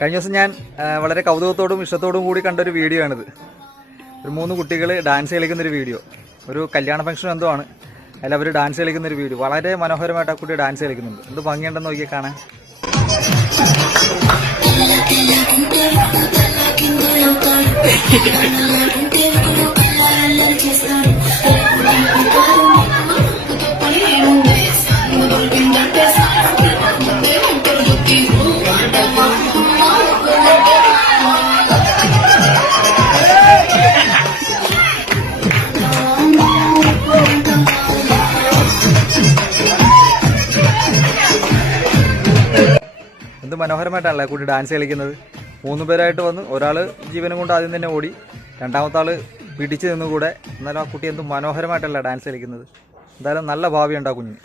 കഴിഞ്ഞ ദിവസം ഞാൻ വളരെ കൗതുകത്തോടും ഇഷ്ടത്തോടും കൂടി കണ്ടൊരു വീഡിയോ ആണിത്. ഒരു 3 കുട്ടികൾ ഡാൻസ് കളിക്കുന്നൊരു വീഡിയോ. ഒരു കല്യാണ ഫംഗ്ഷൻ എന്തോ ആണ്. അതിൽ അവർ ഡാൻസ് കളിക്കുന്നൊരു വീഡിയോ. വളരെ മനോഹരമായിട്ട് ആ കുട്ടി ഡാൻസ് കളിക്കുന്നുണ്ട്. എന്ത് ഭംഗിയുണ്ടെന്ന് നോക്കിയാൽ കാണാൻ. എന്ത് മനോഹരമായിട്ടാണല്ലേ കുട്ടി ഡാൻസ് കളിക്കുന്നത്. 3 പേരായിട്ട് വന്ന് ഒരാൾ ജീവനും കൊണ്ട് ആദ്യം തന്നെ ഓടി, രണ്ടാമത്തെ ആൾ പിടിച്ച് നിന്നുകൂടെ. എന്നാലും ആ കുട്ടി എന്ത് മനോഹരമായിട്ടല്ല ഡാൻസ് കളിക്കുന്നത്. എന്തായാലും നല്ല ഭാവിയുണ്ട് ആ കുഞ്ഞിന്.